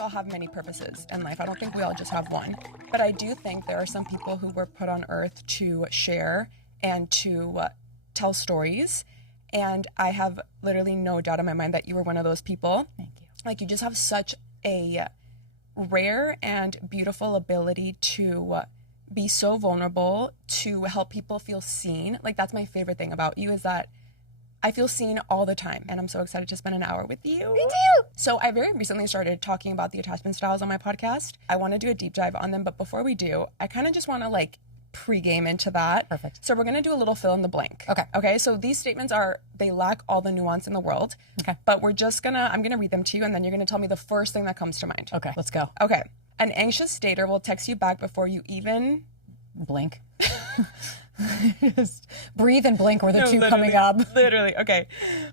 all have many purposes in life. I don't think we all just have one. But I do think there are some people who were put on earth to share and to tell stories. And I have literally no doubt in my mind that you were one of those people. Thank you. Like, you just have such a rare and beautiful ability to be so vulnerable, to help people feel seen. Like, that's my favorite thing about you, is that I feel seen all the time, and I'm so excited to spend an hour with you. Me too. So I very recently started talking about the attachment styles on my podcast. I want to do a deep dive on them, but before we do, I kind of just want to like pre-game into that. Perfect. So we're going to do a little fill in the blank. Okay. So these statements they lack all the nuance in the world. Okay. But I'm going to read them to you, and then you're going to tell me the first thing that comes to mind. Okay, let's go. Okay. An anxious dater will text you back before you even blink. Just breathe and blink were the two coming up. Literally. Okay.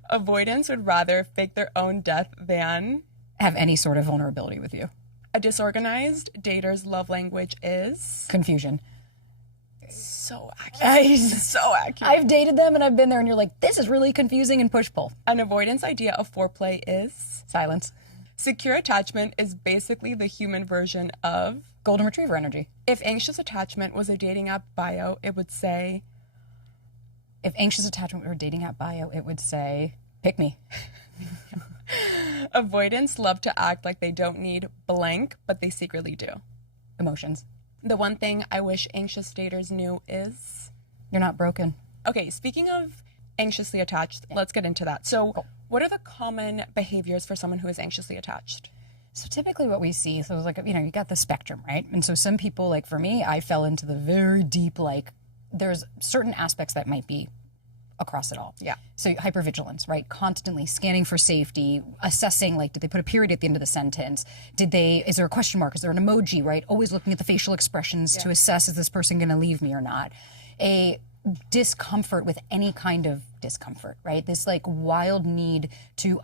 Avoidance would rather fake their own death than have any sort of vulnerability with you. A disorganized dater's love language is confusion. So accurate. So accurate. I've dated them and I've been there and you're like, this is really confusing and push-pull. An avoidance idea of foreplay is silence. Secure attachment is basically the human version of golden retriever energy. If anxious attachment was a dating app bio, it would say... If anxious attachment were a dating app bio, it would say, pick me. Avoidance love to act like they don't need blank, but they secretly do. Emotions. The one thing I wish anxious daters knew is... You're not broken. Okay, speaking of anxiously attached, let's get into that. So what are the common behaviors for someone who is anxiously attached? So typically what we see, so it's like, you got the spectrum, right? And so some people, like for me, I fell into the very deep, like there's certain aspects that might be across it all. Yeah. So hypervigilance, right? Constantly scanning for safety, assessing, like, did they put a period at the end of the sentence? Is there a question mark? Is there an emoji, right? Always looking at the facial expressions to assess, is this person going to leave me or not? A discomfort with any kind of discomfort, right? This like wild need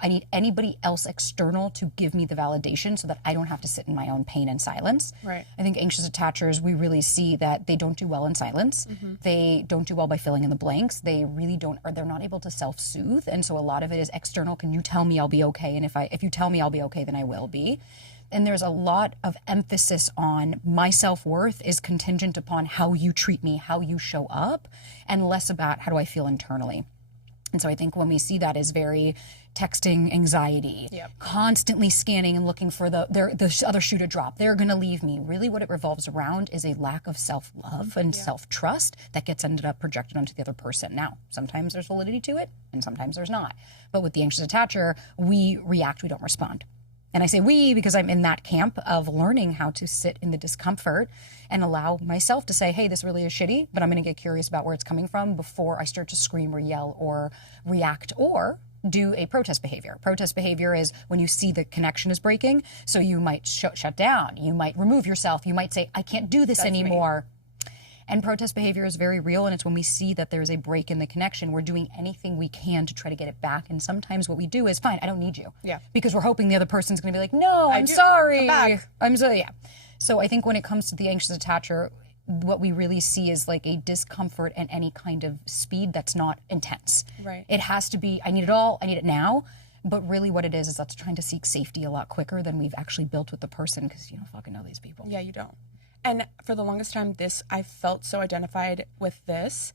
I need anybody else external to give me the validation so that I don't have to sit in my own pain and silence. Right. I think anxious attachers, we really see that they don't do well in silence. Mm-hmm. They don't do well by filling in the blanks. They really don't, or they're not able to self-soothe. And so a lot of it is external. Can you tell me I'll be okay? And if you tell me I'll be okay, then I will be. And there's a lot of emphasis on my self-worth is contingent upon how you treat me, how you show up, and less about how do I feel internally. And so I think when we see that as very texting anxiety, constantly scanning and looking for the other shoe to drop, they're going to leave me. Really what it revolves around is a lack of self-love and self-trust that gets ended up projected onto the other person. Now, sometimes there's validity to it and sometimes there's not. But with the anxious attacher, we react, we don't respond. And I say we because I'm in that camp of learning how to sit in the discomfort and allow myself to say, hey, this really is shitty, but I'm going to get curious about where it's coming from before I start to scream or yell or react or do a protest behavior. Protest behavior is when you see the connection is breaking. So you might shut down. You might remove yourself. You might say, I can't do this anymore. And protest behavior is very real, and it's when we see that there's a break in the connection, we're doing anything we can to try to get it back. And sometimes what we do is, fine, I don't need you. Yeah. Because we're hoping the other person's going to be like, no, I'm sorry. So I think when it comes to the anxious attacher, what we really see is like a discomfort and any kind of speed that's not intense. Right. It has to be, I need it all, I need it now. But really what it is that's trying to seek safety a lot quicker than we've actually built with the person because you don't fucking know these people. Yeah, you don't. And for the longest time, I felt so identified with this,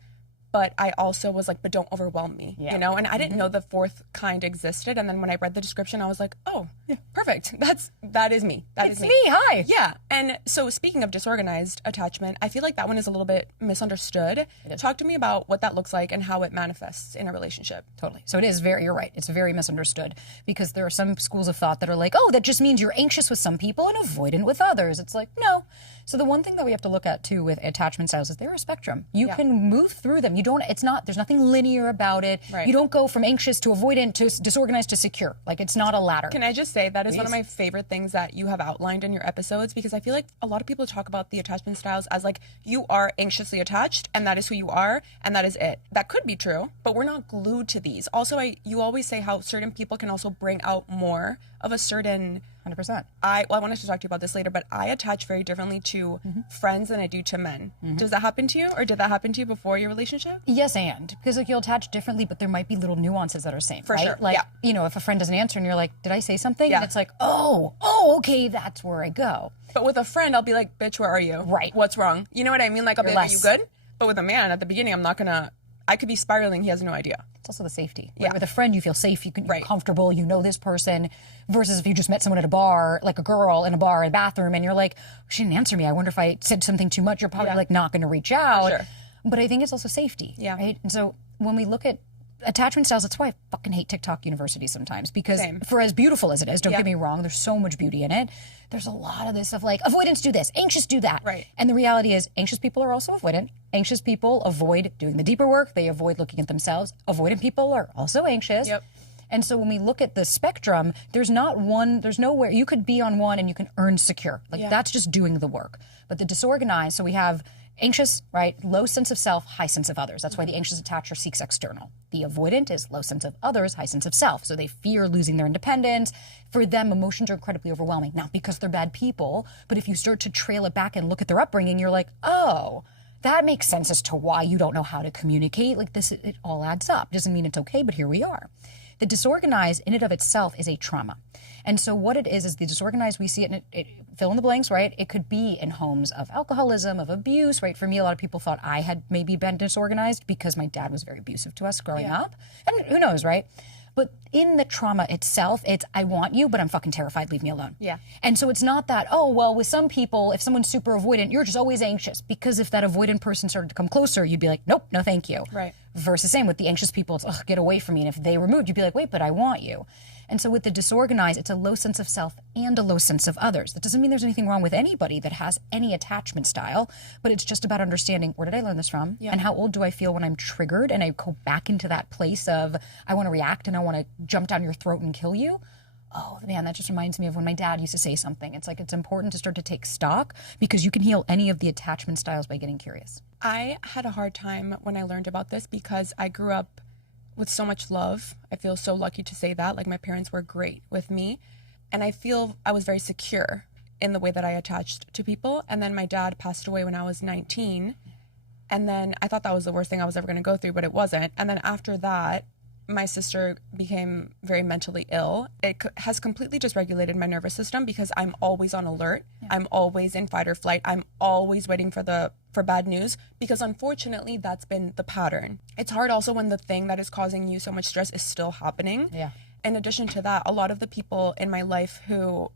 but I also was like, but don't overwhelm me, you know? And I didn't know the fourth kind existed. And then when I read the description, I was like, oh, perfect. That is me. It's me. Hi. Yeah. And so speaking of disorganized attachment, I feel like that one is a little bit misunderstood. Talk to me about what that looks like and how it manifests in a relationship. Totally. So you're right. It's very misunderstood because there are some schools of thought that are like, oh, that just means you're anxious with some people and avoidant with others. It's like, no. So the one thing that we have to look at too with attachment styles is they're a spectrum. You can move through them. There's nothing linear about it. Right. You don't go from anxious to avoidant to disorganized to secure. Like it's not a ladder. Can I just say that is one of my favorite things that you have outlined in your episodes because I feel like a lot of people talk about the attachment styles as like you are anxiously attached and that is who you are and that is it. That could be true, but we're not glued to these. Also, you always say how certain people can also bring out more of a certain 100%. I wanted to talk to you about this later, but I attach very differently to friends than I do to men. Does that happen to you, or did that happen to you before your relationship? Yes, and because like you'll attach differently, but there might be little nuances that are same. For right? sure. Like, Yeah. you know, if a friend doesn't answer and you're like, did I say something? Yeah. And it's like, oh, okay, that's where I go. But with a friend, I'll be like, bitch, where are you? Right. What's wrong? You know what I mean? Like, I'll be like, are you less- good? But with a man, at the beginning, I could be spiraling. He has no idea. It's also the safety. Yeah. With a friend, you feel safe, you're Right. comfortable, you know this person, versus if you just met someone at a bar, like a girl in a bar, in a bathroom, and you're like, she didn't answer me. I wonder if I said something too much. You're probably like not going to reach out. Sure. But I think it's also safety. Yeah. Right. And so when we look at attachment styles, that's why I fucking hate TikTok University sometimes, because Same. for as beautiful as it is, don't Yeah. get me wrong, there's so much beauty in it. There's a lot of this of like, avoidance do this, anxious do that. Right. And the reality is anxious people are also avoidant. Anxious people avoid doing the deeper work. They avoid looking at themselves. Avoidant people are also anxious. Yep. And so when we look at the spectrum, there's nowhere you could be on one and you can earn secure. Like that's just doing the work. But the disorganized, so we have anxious, right? Low sense of self, high sense of others. That's why the anxious attacher seeks external. The avoidant is low sense of others, high sense of self. So they fear losing their independence. For them, emotions are incredibly overwhelming, not because they're bad people, but if you start to trail it back and look at their upbringing, you're like, oh, that makes sense as to why you don't know how to communicate. Like this, it all adds up. Doesn't mean it's okay, but here we are. The disorganized in and of itself is a trauma. And so what it is the disorganized, we see it, fill in the blanks, right? It could be in homes of alcoholism, of abuse, right? For me, a lot of people thought I had maybe been disorganized because my dad was very abusive to us growing up. And who knows, right? But in the trauma itself, it's, I want you, but I'm fucking terrified, leave me alone. Yeah. And so it's not that, oh, well, with some people, if someone's super avoidant, you're just always anxious. Because if that avoidant person started to come closer, you'd be like, nope, no thank you. Right. Versus same with the anxious people, it's, ugh, get away from me. And if they were moved, you'd be like, wait, but I want you. And so with the disorganized, it's a low sense of self and a low sense of others. That doesn't mean there's anything wrong with anybody that has any attachment style, but it's just about understanding, where did I learn this from? Yeah. And how old do I feel when I'm triggered and I go back into that place of, I want to react and I want to jump down your throat and kill you? Oh man, that just reminds me of when my dad used to say something. It's like, it's important to start to take stock because you can heal any of the attachment styles by getting curious. I had a hard time when I learned about this because I grew up with so much love. I feel so lucky to say that. Like, my parents were great with me. And I feel I was very secure in the way that I attached to people. And then my dad passed away when I was 19. And then I thought that was the worst thing I was ever going to go through, but it wasn't. And then after that, my sister became very mentally ill. It has completely dysregulated my nervous system because I'm always on alert. Yeah. I'm always in fight or flight. I'm always waiting for bad news because unfortunately that's been the pattern. It's hard also when the thing that is causing you so much stress is still happening. Yeah. In addition to that, a lot of the people in my life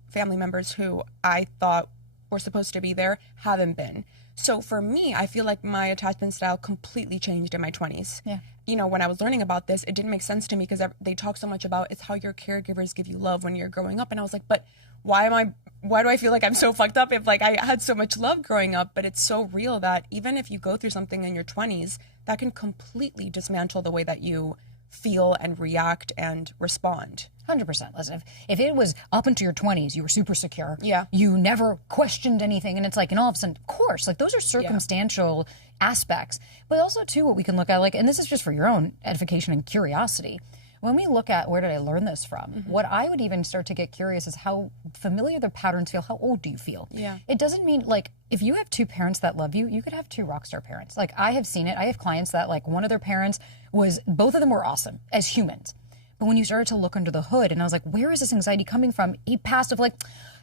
family members who I thought were supposed to be there haven't been. So for me, I feel like my attachment style completely changed in my 20s. Yeah. You know, when I was learning about this, it didn't make sense to me because they talk so much about it's how your caregivers give you love when you're growing up. And I was like, but why do I feel like I'm so fucked up if like I had so much love growing up? But it's so real that even if you go through something in your 20s, that can completely dismantle the way that you feel and react and respond. 100%. Listen, if it was up into your 20s, you were super secure. Yeah. You never questioned anything. And it's like, and all of a sudden, of course, like those are circumstantial aspects. But also, too, what we can look at, like, and this is just for your own edification and curiosity. When we look at where did I learn this from, what I would even start to get curious is how familiar the patterns feel. How old do you feel? Yeah. It doesn't mean, like, if you have two parents that love you, you could have two rock star parents. Like, I have seen it. I have clients that, like, one of their parents both of them were awesome as humans. But when you started to look under the hood, and I was like, where is this anxiety coming from? He passed of like,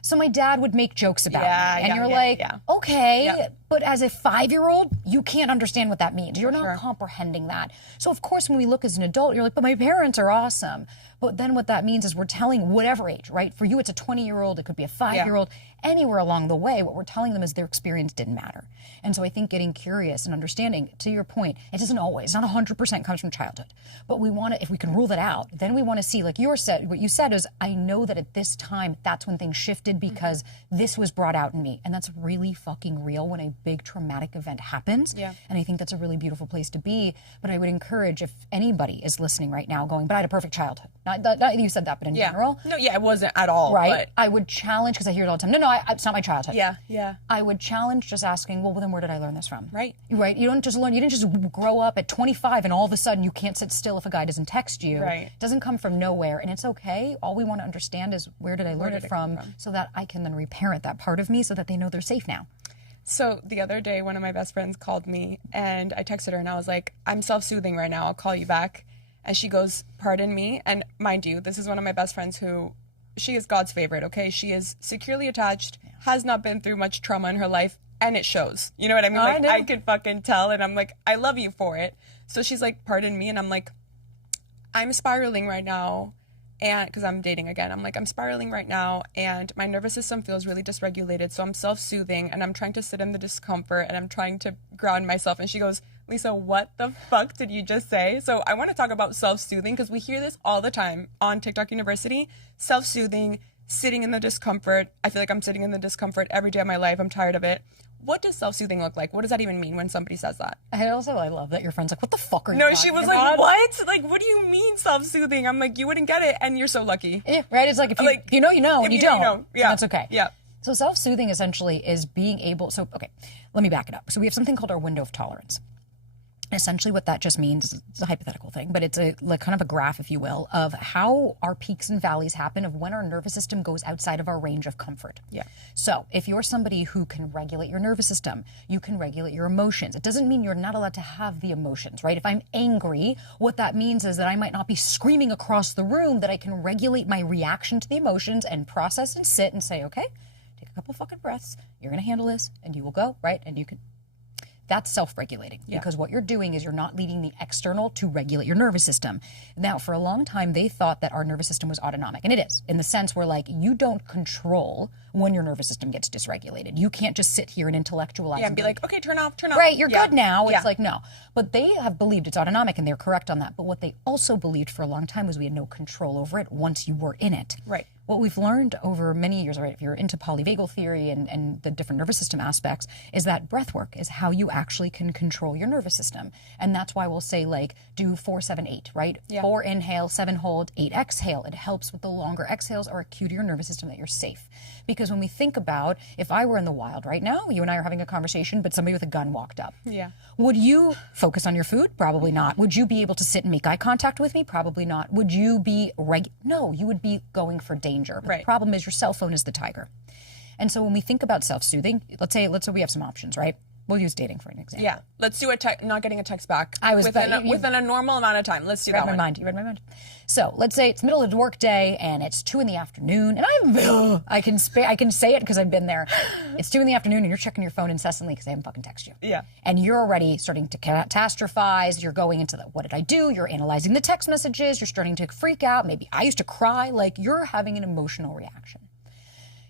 so my dad would make jokes about me. And you're like, okay, but as a 5-year-old, you can't understand what that means. You're not comprehending that. So of course, when we look as an adult, you're like, but my parents are awesome. But then what that means is we're telling whatever age, right? For you, it's a 20-year-old, it could be a 5-year-old, anywhere along the way, what we're telling them is their experience didn't matter. And so I think getting curious and understanding, to your point, it doesn't always, not 100% comes from childhood. But we want to, if we can rule that out, then we want to see, like what you said is, I know that at this time, that's when things shifted. affected because this was brought out in me. And that's really fucking real when a big traumatic event happens. Yeah. And I think that's a really beautiful place to be. But I would encourage, if anybody is listening right now going, but I had a perfect childhood. Not that you said that, but in general. No, yeah, it wasn't at all. Right. But... I would challenge, because I hear it all the time. No, it's not my childhood. Yeah, yeah. I would challenge just asking, well, then where did I learn this from? Right. Right. You didn't just grow up at 25 and all of a sudden you can't sit still if a guy doesn't text you. Right. It doesn't come from nowhere, and it's okay. All we want to understand is where did I learn it from, so that I can then reparent that part of me so that they know they're safe now. So the other day, one of my best friends called me and I texted her and I was like, I'm self-soothing right now. I'll call you back. And she goes, pardon me. And mind you, this is one of my best friends who, she is God's favorite, okay? She is securely attached, has not been through much trauma in her life, and it shows. You know what I mean? Like, I could fucking tell, and I'm like, I love you for it. So she's like, pardon me. And I'm like, I'm spiraling right now. And because I'm dating again, I'm like, I'm spiraling right now and my nervous system feels really dysregulated. So I'm self-soothing and I'm trying to sit in the discomfort and I'm trying to ground myself. And she goes, Lisa, what the fuck did you just say? So I want to talk about self-soothing because we hear this all the time on TikTok University. Self-soothing, sitting in the discomfort. I feel like I'm sitting in the discomfort every day of my life. I'm tired of it. What does self-soothing look like? What does that even mean when somebody says that? I love that your friend's like, what the fuck are you No, she was like, what? Like, what do you mean self-soothing? I'm like, you wouldn't get it, and you're so lucky. Yeah, right? It's like, if you know, you know, and you don't. Know. Yeah. That's okay. Yeah. So self-soothing essentially is being able, okay, let me back it up. So we have something called our window of tolerance. Essentially what that just means, it's a hypothetical thing, but it's kind of a graph, if you will, of how our peaks and valleys happen of when our nervous system goes outside of our range of comfort. Yeah. So if you're somebody who can regulate your nervous system, you can regulate your emotions. It doesn't mean you're not allowed to have the emotions, right? If I'm angry, what that means is that I might not be screaming across the room, that I can regulate my reaction to the emotions and process and sit and say, okay, take a couple fucking breaths, you're going to handle this, and you will go, right? And you can... That's self-regulating, because what you're doing is you're not leading the external to regulate your nervous system. Now, for a long time, they thought that our nervous system was autonomic, and it is, in the sense where, like, you don't control when your nervous system gets dysregulated. You can't just sit here and intellectualize. Yeah, and be like, okay, turn off. Right, you're good now. It's like, no. But they have believed it's autonomic, and they're correct on that. But what they also believed for a long time was we had no control over it once you were in it. Right. What we've learned over many years, right, if you're into polyvagal theory and the different nervous system aspects, is that breath work is how you actually can control your nervous system. And that's why we'll say, like, do 4, 7, 8, right? Yeah. 4 inhale, 7 hold, 8 exhale. It helps with the longer exhales or a cue to your nervous system that you're safe. Because when we think about, if I were in the wild right now, you and I are having a conversation, but somebody with a gun walked up. Yeah. Would you focus on your food? Probably not. Would you be able to sit and make eye contact with me? Probably not. Would you be No, you would be going for danger. But the problem is your cell phone is the tiger. And so when we think about self-soothing, let's say we have some options, right? We'll use dating for an example. Yeah. Let's do not getting a text back. Within a normal amount of time. Let's do that one. You read my mind. So let's say it's middle of the work day and it's 2 p.m. and I can say it because I've been there. It's 2 p.m. and you're checking your phone incessantly because they haven't fucking texted you. Yeah. And you're already starting to catastrophize. You're going into what did I do? You're analyzing the text messages. You're starting to freak out. Maybe I used to cry. Like, you're having an emotional reaction.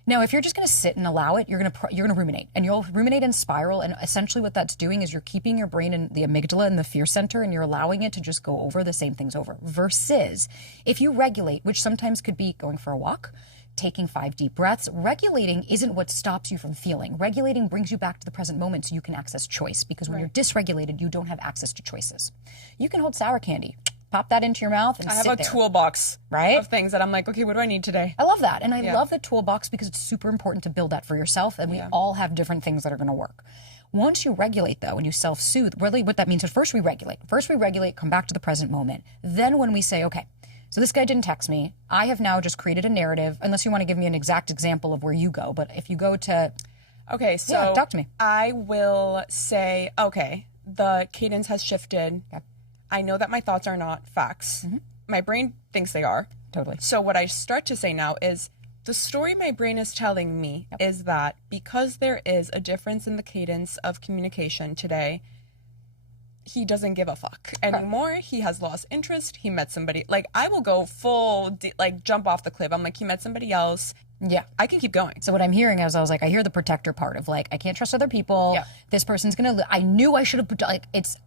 Now, if you're just going to sit and allow it, you're going to ruminate, and you'll ruminate and spiral. And essentially what that's doing is you're keeping your brain in the amygdala and the fear center, and you're allowing it to just go over the same things over. Versus if you regulate, which sometimes could be going for a walk, taking 5 deep breaths, regulating isn't what stops you from feeling. Regulating brings you back to the present moment so you can access choice, because when you're dysregulated, you don't have access to choices. You can hold sour candy. Pop that into your mouth and sit there. I have a toolbox, right, of things that I'm like, okay, what do I need today? I love that. And I love the toolbox because it's super important to build that for yourself. And we all have different things that are going to work. Once you regulate, though, and you self-soothe, really what that means is first we regulate, come back to the present moment. Then when we say, okay, so this guy didn't text me. I have now just created a narrative, unless you want to give me an exact example of where you go. But if you go to... Okay, so talk to me. I will say, okay, the cadence has shifted. Okay. I know that my thoughts are not facts. Mm-hmm. My brain thinks they are. Totally. So what I start to say now is the story my brain is telling me is that because there is a difference in the cadence of communication today, he doesn't give a fuck anymore. He has lost interest. He met somebody. Like, I will go full, jump off the cliff. I'm like, he met somebody else. Yeah. I can keep going. So what I'm hearing is I was like, I hear the protector part of, like, I can't trust other people. Yeah. This person's going to, I knew I should have,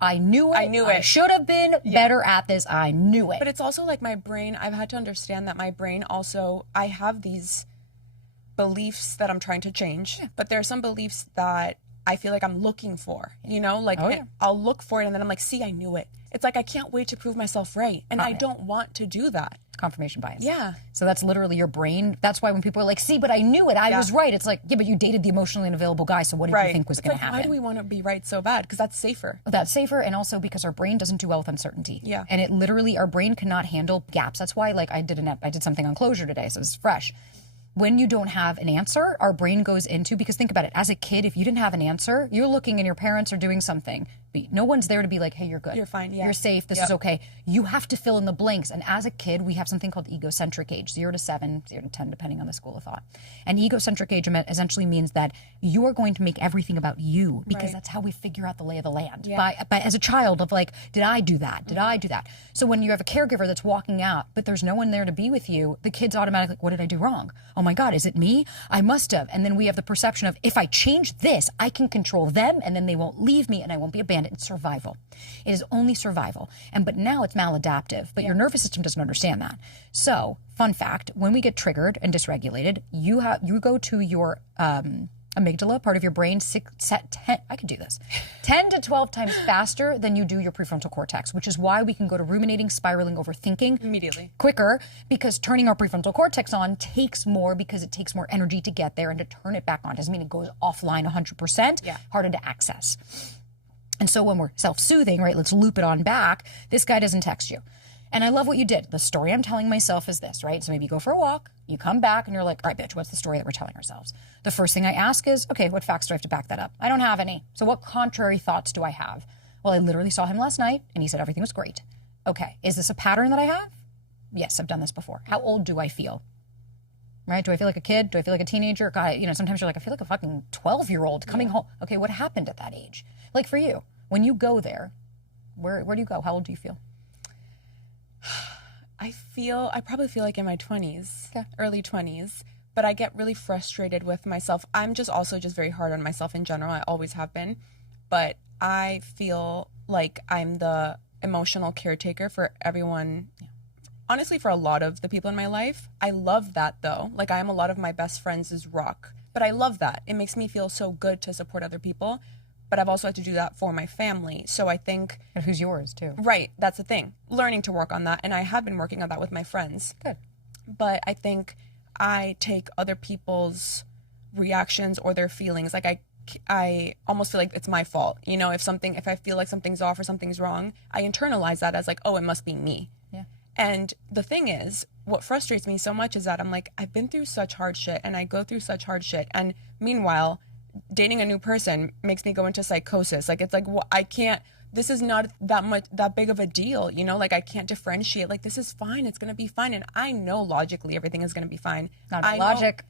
I knew it. I should have been better at this. I knew it. But it's also like my brain, I've had to understand that my brain also, I have these beliefs that I'm trying to change, but there are some beliefs that I feel like I'm looking for, you know, like I'll look for it and then I'm like, see, I knew it. It's like, I can't wait to prove myself right. And I don't want to do that. Confirmation bias. Yeah. So that's literally your brain. That's why when people are like, see, but I knew it. I was right. It's like, yeah, but you dated the emotionally unavailable guy. So what did you think was going to happen? Why do we want to be right so bad? Because that's safer. That's safer. And also because our brain doesn't do well with uncertainty. Yeah. And it literally, our brain cannot handle gaps. That's why, like, I did something on closure today. So it's fresh. When you don't have an answer, our brain goes into, because think about it, as a kid, if you didn't have an answer, you're looking and your parents are doing something. No one's there to be like, hey, you're good. You're fine, yeah. You're safe, this is okay. You have to fill in the blanks. And as a kid, we have something called egocentric age, 0 to 7, 0 to 10, depending on the school of thought. And egocentric age essentially means that you are going to make everything about you, because that's how we figure out the lay of the land. By as a child of like, did I do that? Did I do that? So when you have a caregiver that's walking out, but there's no one there to be with you, the kid's automatically like, what did I do wrong? Oh my God, is it me? I must have. And then we have the perception of, if I change this, I can control them and then they won't leave me and I won't be abandoned. It's survival. It is only survival. But now it's maladaptive, but your nervous system doesn't understand that. So, fun fact, when we get triggered and dysregulated, you go to your amygdala, part of your brain, 10 to 12 times faster than you do your prefrontal cortex, which is why we can go to ruminating, spiraling, overthinking immediately quicker, because turning our prefrontal cortex on takes more, because it takes more energy to get there, and to turn it back on doesn't mean it goes offline 100%, harder to access. And so when we're self-soothing, right, let's loop it on back, this guy doesn't text you. And I love what you did. The story I'm telling myself is this, right? So maybe you go for a walk, you come back, and you're like, all right, bitch, what's the story that we're telling ourselves? The first thing I ask is, okay, what facts do I have to back that up? I don't have any. So what contrary thoughts do I have? Well, I literally saw him last night, and he said everything was great. Okay, is this a pattern that I have? Yes, I've done this before. How old do I feel? Right? Do I feel like a kid? Do I feel like a teenager? God, sometimes you're like, I feel like a fucking 12-year-old coming home. Okay, what happened at that age? Like for you, when you go there, where do you go? How old do you feel? I probably feel like in my 20s, early 20s, but I get really frustrated with myself. I'm just very hard on myself in general. I always have been, but I feel like I'm the emotional caretaker for everyone. Honestly, for a lot of the people in my life. I love that though. Like I am a lot of my best friends' rock, but I love that. It makes me feel so good to support other people. But I've also had to do that for my family. So I think... And who's yours, too. Right. That's the thing. Learning to work on that. And I have been working on that with my friends. Good. But I think I take other people's reactions or their feelings. Like I almost feel like it's my fault. If I feel like something's off or something's wrong, I internalize that as like, oh, it must be me. Yeah. And the thing is, what frustrates me so much is that I'm like, I've been through such hard shit and I go through such hard shit. And meanwhile... dating a new person makes me go into psychosis. Like, it's like, well, I can't, this is not that big of a deal, like I can't differentiate. Like, this is fine. It's going to be fine. And I know logically everything is going to be fine. Not logic.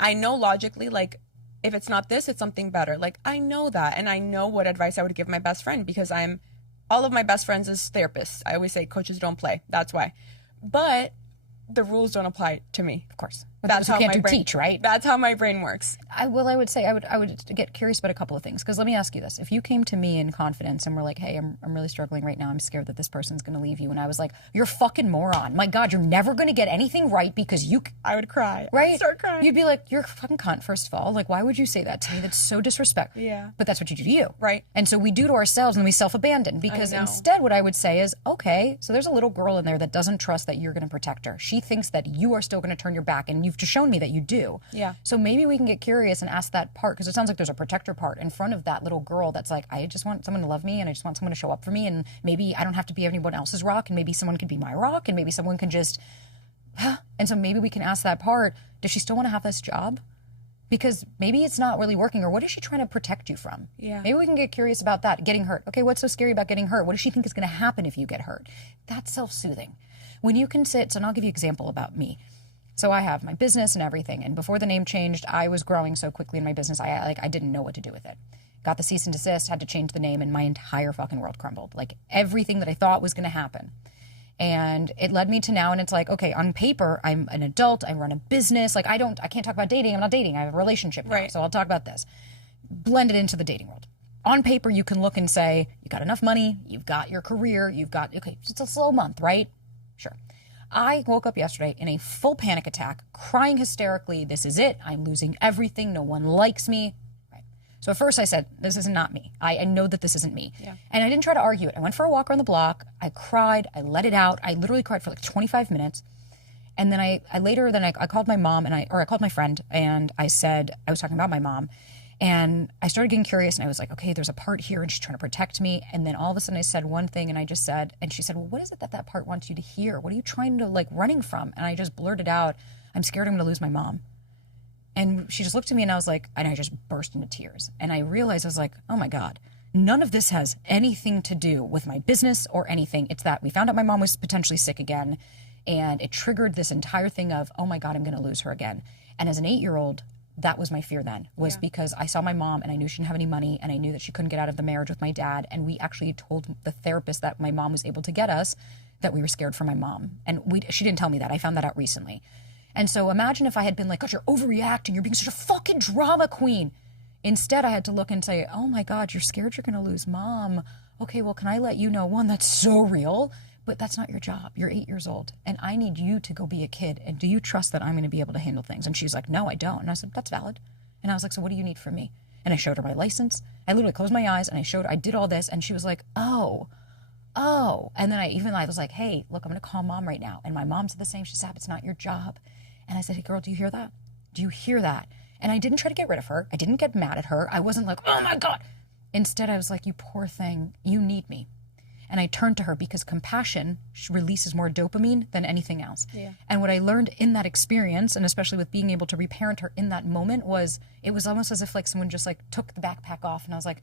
I know logically, like, if it's not this, it's something better. Like, I know that. And I know what advice I would give my best friend because all of my best friends is therapists. I always say coaches don't play. That's why. But the rules don't apply to me. Of course. That's how my brain teach, right? That's how my brain works. I would say I would get curious about a couple of things, because let me ask you this: if you came to me in confidence and were like, "Hey, I'm really struggling right now. I'm scared that this person's going to leave you," and I was like, "You're a fucking moron. My God, you're never going to get anything right because you." I would cry. Right? I'd start crying. You'd be like, "You're a fucking cunt." First of all, like, why would you say that to me? That's so disrespectful. Yeah. But that's what you do to you, right? And so we do to ourselves, and we self-abandon because instead, what I would say is, okay, so there's a little girl in there that doesn't trust that you're going to protect her. She thinks that you are still going to turn your back, and you've just shown me that you do. Yeah. So maybe we can get curious and ask that part, because it sounds like there's a protector part in front of that little girl that's like, I just want someone to love me and I just want someone to show up for me, and maybe I don't have to be anyone else's rock, and maybe someone could be my rock, and maybe someone can just, and so maybe we can ask that part, does she still want to have this job? Because maybe it's not really working, or what is she trying to protect you from? Yeah. Maybe we can get curious about that, getting hurt. Okay, what's so scary about getting hurt? What does she think is going to happen if you get hurt? That's self-soothing. When you can sit, so I'll give you an example about me. So I have my business and everything, and before the name changed, I was growing so quickly in my business, I didn't know what to do with it. Got the cease and desist, had to change the name, and my entire fucking world crumbled. Like everything that I thought was going to happen. And it led me to now, and it's like, okay, on paper, I'm an adult, I run a business, like I can't talk about dating, I'm not dating, I have a relationship now, right. So I'll talk about this. Blend it into the dating world. On paper, you can look and say, you got enough money, you've got your career, okay, it's a slow month, right? Sure. I woke up yesterday in a full panic attack, crying hysterically. This is it. I'm losing everything. No one likes me. Right. So at first I said, this is not me. I know that this isn't me. Yeah. And I didn't try to argue it. I went for a walk around the block. I cried. I let it out. I literally cried for like 25 minutes. And then I called my mom I called my friend and I said, I was talking about my mom. And I started getting curious and I was like, okay, there's a part here and she's trying to protect me. And then all of a sudden I said one thing and I just said, and she said, well, what is it that part wants you to hear? What are you trying to running from? And I just blurted out, I'm scared I'm going to lose my mom. And she just looked at me and I was like, and I just burst into tears. And I realized, I was like, oh my God, none of this has anything to do with my business or anything. It's that we found out my mom was potentially sick again. And it triggered this entire thing of, oh my God, I'm going to lose her again. And as an 8-year-old, that was my fear then, was because I saw my mom and I knew she didn't have any money and I knew that she couldn't get out of the marriage with my dad. And we actually told the therapist that my mom was able to get us that we were scared for my mom. And she didn't tell me that. I found that out recently. And so imagine if I had been like, God, you're overreacting. You're being such a fucking drama queen. Instead, I had to look and say, oh my God, you're scared you're going to lose mom. Okay, well, can I let you know, one, that's so real. But that's not your job. You're 8 years old. And I need you to go be a kid. And do you trust that I'm going to be able to handle things? And she's like, no, I don't. And I said, that's valid. And I was like, so what do you need from me? And I showed her my license. I literally closed my eyes and I did all this. And she was like, oh. And then I was like, hey, look, I'm going to call mom right now. And my mom said the same. She said, it's not your job. And I said, hey, girl, do you hear that? Do you hear that? And I didn't try to get rid of her. I didn't get mad at her. I wasn't like, oh my God. Instead, I was like, you poor thing. You need me. And I turned to her because compassion releases more dopamine than anything else. Yeah. And what I learned in that experience, and especially with being able to reparent her in that moment, was it was almost as if someone just took the backpack off and I was like,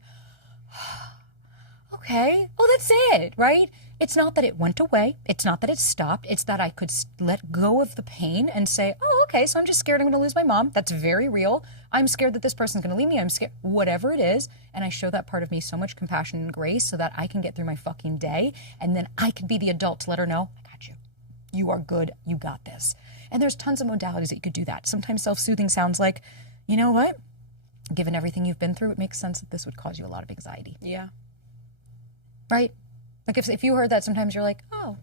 okay, oh, that's it, right? It's not that it went away. It's not that it stopped. It's that I could let go of the pain and say, oh, okay, so I'm just scared I'm going to lose my mom. That's very real. I'm scared that this person's going to leave me. I'm scared, whatever it is. And I show that part of me so much compassion and grace so that I can get through my fucking day. And then I can be the adult to let her know, I got you. You are good. You got this. And there's tons of modalities that you could do that. Sometimes self-soothing sounds like, you know what? Given everything you've been through, it makes sense that this would cause you a lot of anxiety. Yeah. Right? If you heard that, sometimes you're like, oh,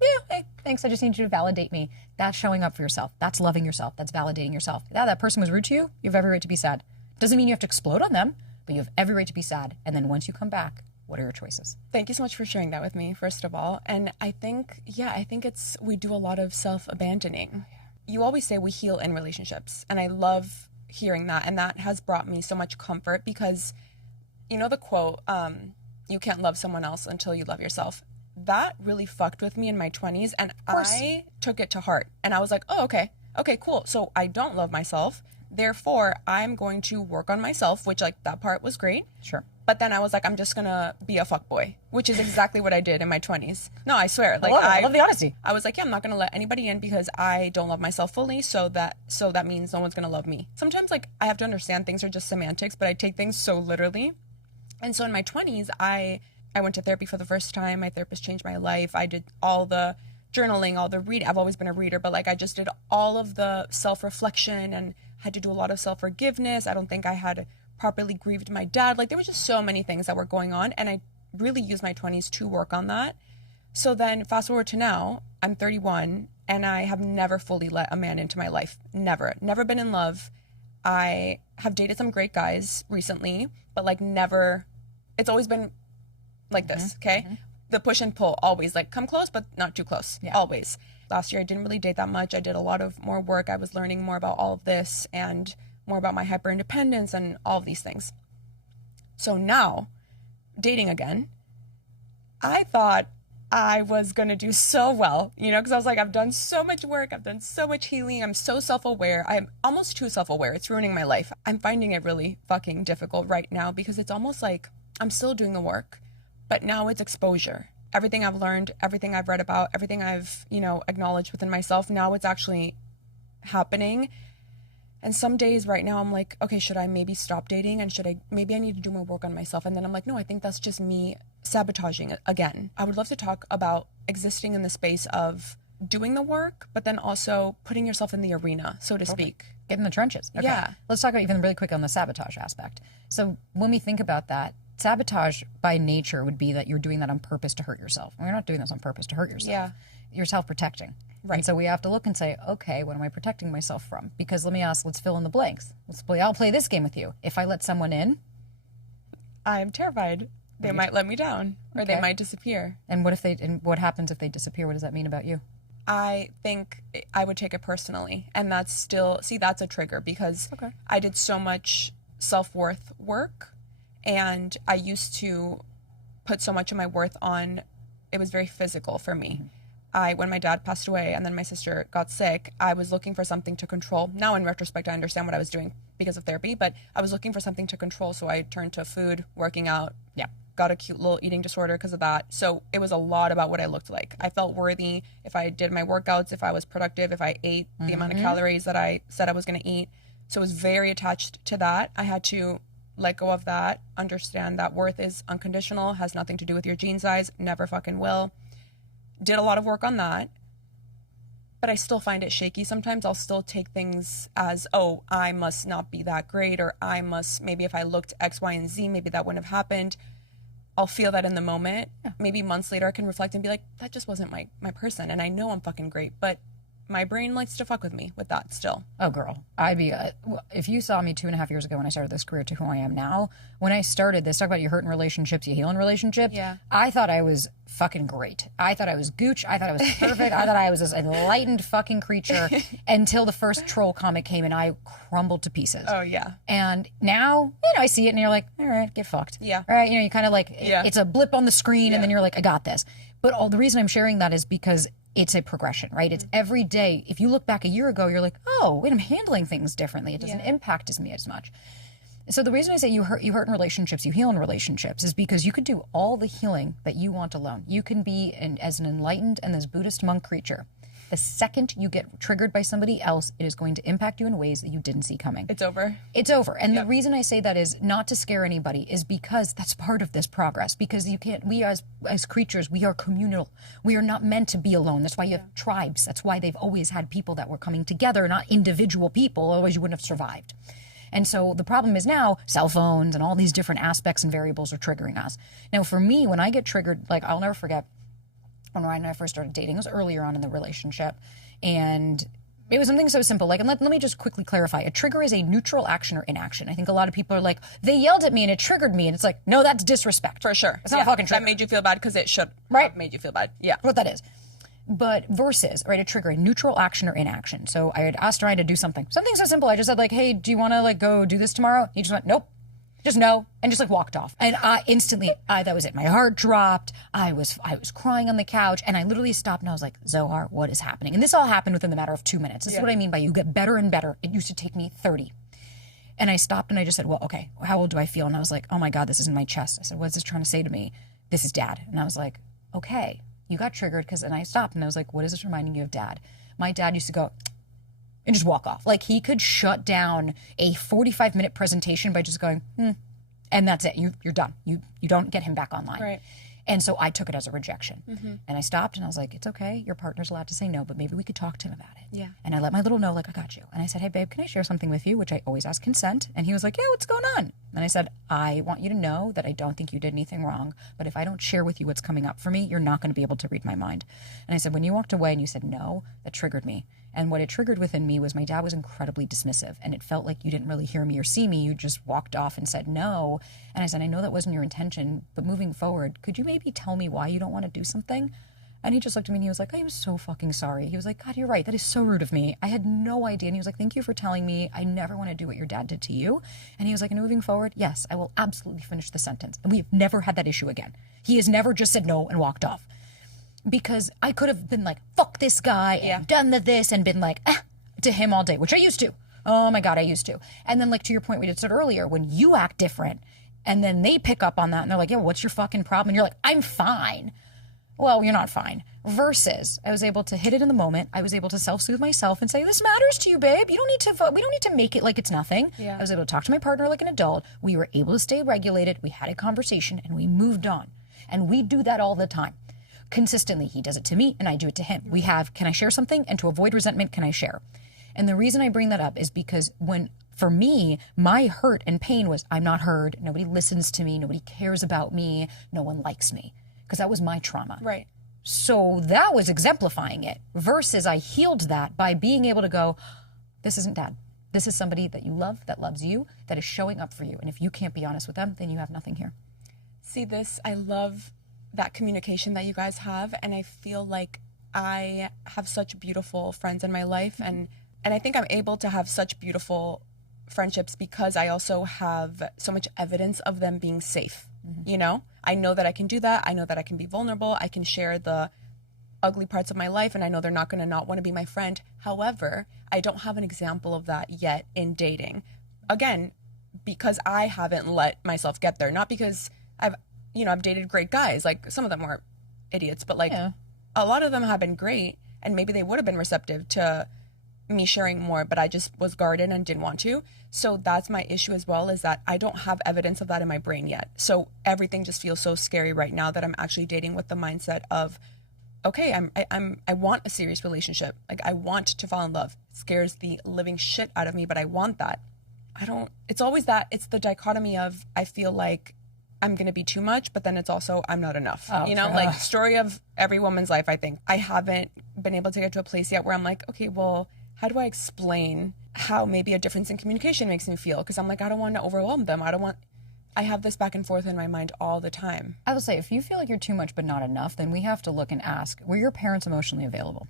yeah, hey, thanks. I just need you to validate me. That's showing up for yourself. That's loving yourself. That's validating yourself. Yeah, that person was rude to you. You have every right to be sad. Doesn't mean you have to explode on them, but you have every right to be sad. And then once you come back, what are your choices? Thank you so much for sharing that with me, first of all. And I think we do a lot of self-abandoning. You always say we heal in relationships. And I love hearing that. And that has brought me so much comfort because, you know, the quote, you can't love someone else until you love yourself. That really fucked with me in my 20s. And I took it to heart. And I was like, oh, okay, cool. So I don't love myself. Therefore, I'm going to work on myself, which that part was great. Sure. But then I was like, I'm just going to be a fuckboy, which is exactly what I did in my 20s. No, I swear. I love the honesty. I was like, yeah, I'm not going to let anybody in because I don't love myself fully. So that means no one's going to love me. Sometimes I have to understand things are just semantics, but I take things so literally. And so in my 20s, I went to therapy for the first time. My therapist changed my life. I did all the journaling, all the reading. I've always been a reader, but I just did all of the self-reflection and had to do a lot of self-forgiveness. I don't think I had properly grieved my dad. There were just so many things that were going on. And I really used my 20s to work on that. So then fast forward to now, I'm 31 and I have never fully let a man into my life. Never been in love. I have dated some great guys recently, but never, it's always been like this, okay? Mm-hmm. The push and pull, always come close, but not too close, always. Last year, I didn't really date that much. I did a lot of more work. I was learning more about all of this and more about my hyper independence and all of these things. So now, dating again, I thought I was going to do so well, because I was like, I've done so much work. I've done so much healing. I'm so self-aware. I'm almost too self-aware. It's ruining my life. I'm finding it really fucking difficult right now because it's almost like I'm still doing the work, but now it's exposure. Everything I've learned, everything I've read about, everything I've, acknowledged within myself, now it's actually happening. And some days right now I'm like, okay, should I maybe stop dating and maybe I need to do more work on myself? And then I'm like, no, I think that's just me sabotaging it again. I would love to talk about existing in the space of doing the work, but then also putting yourself in the arena, so to speak. Get in the trenches. Okay. Yeah. Let's talk about even really quick on the sabotage aspect. So when we think about that, sabotage by nature would be that you're doing that on purpose to hurt yourself. And you're not doing this on purpose to hurt yourself. Yeah. You're self-protecting. Right. And so we have to look and say, okay, what am I protecting myself from? Because let's fill in the blanks. I'll play this game with you. If I let someone in, I'm terrified. They might let me down, or they might disappear. And what happens if they disappear? What does that mean about you? I think I would take it personally. And that's a trigger, because I did so much self-worth work, and I used to put so much of my worth on, it was very physical for me. When my dad passed away and then my sister got sick, I was looking for something to control. Now in retrospect, I understand what I was doing because of therapy, but I was looking for something to control. So I turned to food, working out. Yeah. Got a cute little eating disorder because of that. So it was a lot about what I looked like. I felt worthy if I did my workouts, if I was productive, if I ate the amount of calories that I said I was going to eat. So it was very attached to that. I had to let go of that, understand that worth is unconditional, has nothing to do with your jean size, never fucking will. Did a lot of work on that, but I still find it shaky sometimes. I'll still take things as, oh, I must not be that great, or maybe if I looked X, Y, and Z, maybe that wouldn't have happened. I'll feel that in the moment. Maybe months later I can reflect and be like, that just wasn't my person, and I know I'm fucking great, but my brain likes to fuck with me with that still. Oh, girl. If you saw me 2.5 years ago when I started this career to who I am now, when I started this, talk about you hurt in relationships, you heal in relationships. Yeah. I thought I was fucking great. I thought I was gooch. I thought I was perfect. I thought I was this enlightened fucking creature until the first troll comic came and I crumbled to pieces. Oh, yeah. And now, I see it and you're like, all right, get fucked. Yeah. All right, you kind of like, it's a blip on the screen and then you're like, I got this. But the reason I'm sharing that is because it's a progression, right? It's every day. If you look back a year ago, you're like, oh, wait, I'm handling things differently. It doesn't impact me as much. So the reason I say you hurt in relationships, you heal in relationships, is because you could do all the healing that you want alone. You can be as an enlightened and this Buddhist monk creature. The second you get triggered by somebody else, it is going to impact you in ways that you didn't see coming. It's over. It's over. And the reason I say that is not to scare anybody, is because that's part of this progress. Because we as creatures, we are communal. We are not meant to be alone. That's why you have tribes. That's why they've always had people that were coming together, not individual people. Otherwise you wouldn't have survived. And so the problem is now cell phones and all these different aspects and variables are triggering us. Now for me, when I get triggered, like I'll never forget, when Ryan and I first started dating, it was earlier on in the relationship, and it was something so simple. Like, and let me just quickly clarify. A trigger is a neutral action or inaction. I think a lot of people are like, they yelled at me and it triggered me, and it's like, no, that's disrespect. For sure. It's not a fucking trigger. That made you feel bad because it should have made you feel bad. Yeah. What that is. But versus, right, a trigger, a neutral action or inaction. So I had asked Ryan to do something so simple. I just said like, hey, do you want to like go do this tomorrow? He just went, nope. Just no, and just like walked off. And I instantly, that was it. My heart dropped. I was crying on the couch, and I literally stopped and I was like, Zohar, what is happening? And this all happened within the matter of 2 minutes. This is what I mean by you get better and better. It used to take me 30. And I stopped and I just said, well, okay, how old do I feel? And I was like, oh my God, this is in my chest. I said, what's this trying to say to me? This is Dad. And I was like, okay, you got triggered and I stopped and I was like, what is this reminding you of Dad? My dad used to go and just walk off. Like he could shut down a 45-minute presentation by just going, and that's it. You're done. You don't get him back online. Right. And so I took it as a rejection. And I stopped and I was like, it's okay. Your partner's allowed to say no, but maybe we could talk to him about it. Yeah. And I let my little know, like, I got you. And I said, hey, babe, can I share something with you? Which I always ask consent. And he was like, yeah, what's going on? And I said, I want you to know that I don't think you did anything wrong, but if I don't share with you what's coming up for me, you're not going to be able to read my mind. And I said, when you walked away and you said no, that triggered me. And what it triggered within me was my dad was incredibly dismissive, and it felt like you didn't really hear me or see me. You just walked off and said no. And I said, I know that wasn't your intention, but moving forward, could you maybe tell me why you don't want to do something? And he just looked at me and he was like, I am so fucking sorry. He was like, God, you're right. That is so rude of me. I had no idea. And he was like, thank you for telling me. I never want to do what your dad did to you. And he was like, and moving forward, yes, I will absolutely finish the sentence. And we've never had that issue again. He has never just said no and walked off. Because I could have been like, fuck this guy and done this and been like, to him all day, which I used to. Oh my God, I used to. And then like to your point we said earlier, when you act different and then they pick up on that and they're like, yeah, what's your fucking problem? And you're like, I'm fine. Well, you're not fine. Versus I was able to hit it in the moment. I was able to self-soothe myself and say, this matters to you, babe. You don't need to we don't need to make it like it's nothing. Yeah. I was able to talk to my partner like an adult. We were able to stay regulated. We had a conversation and we moved on. And we do that all the time. Consistently, he does it to me and I do it to him. We have, can I share something? And to avoid resentment, can I share? And the reason I bring that up is because for me, my hurt and pain was I'm not heard. Nobody listens to me. Nobody cares about me. No one likes me. Because that was my trauma. Right. So that was exemplifying it, versus I healed that by being able to go, this isn't dad. This is somebody that you love, that loves you, that is showing up for you. And if you can't be honest with them, then you have nothing here. See this, I love that communication that you guys have. And I feel like I have such beautiful friends in my life. And I think I'm able to have such beautiful friendships because I also have so much evidence of them being safe. You know, I know that I can do that. I know that I can be vulnerable. I can share the ugly parts of my life, and I know they're not going to not want to be my friend. However, I don't have an example of that yet in dating. Again, because I haven't let myself get there. Not because I've dated great guys. Like, some of them were idiots, but like a lot of them have been great, and maybe they would have been receptive to me sharing more, but I just was guarded and didn't want to. So that's my issue as well, is that I don't have evidence of that in my brain yet. So everything just feels so scary right now that I'm actually dating with the mindset of, okay, I want a serious relationship. Like, I want to fall in love. It scares the living shit out of me, but I want that. It's always that, it's the dichotomy of, I feel like I'm going to be too much, but then it's also, I'm not enough. Like, story of every woman's life, I think. I haven't been able to get to a place yet where I'm like, okay, well, how do I explain how maybe a difference in communication makes me feel? Because I'm like, I don't want to overwhelm them. I have this back and forth in my mind all the time. I will say, if you feel like you're too much but not enough, then we have to look and ask, were your parents emotionally available?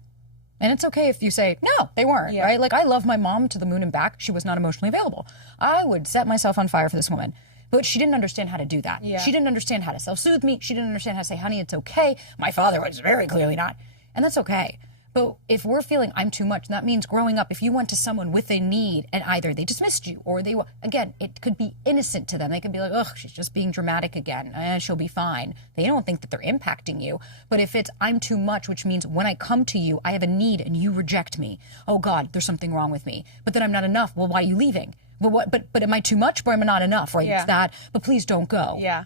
And it's okay if you say, no, they weren't, right? Like, I love my mom to the moon and back. She was not emotionally available. I would set myself on fire for this woman. But she didn't understand how to do that. Yeah. She didn't understand how to self-soothe me. She didn't understand how to say, honey, it's okay. My father was very clearly not. And that's okay. But if we're feeling I'm too much, that means growing up, if you went to someone with a need and either they dismissed you or again, it could be innocent to them. They could be like, ugh, she's just being dramatic again. She'll be fine. They don't think that they're impacting you. But if it's I'm too much, which means when I come to you, I have a need and you reject me. Oh God, there's something wrong with me. But then I'm not enough. Well, why are you leaving? But am I too much or am I not enough? Right? Yeah. It's that, but please don't go. Yeah.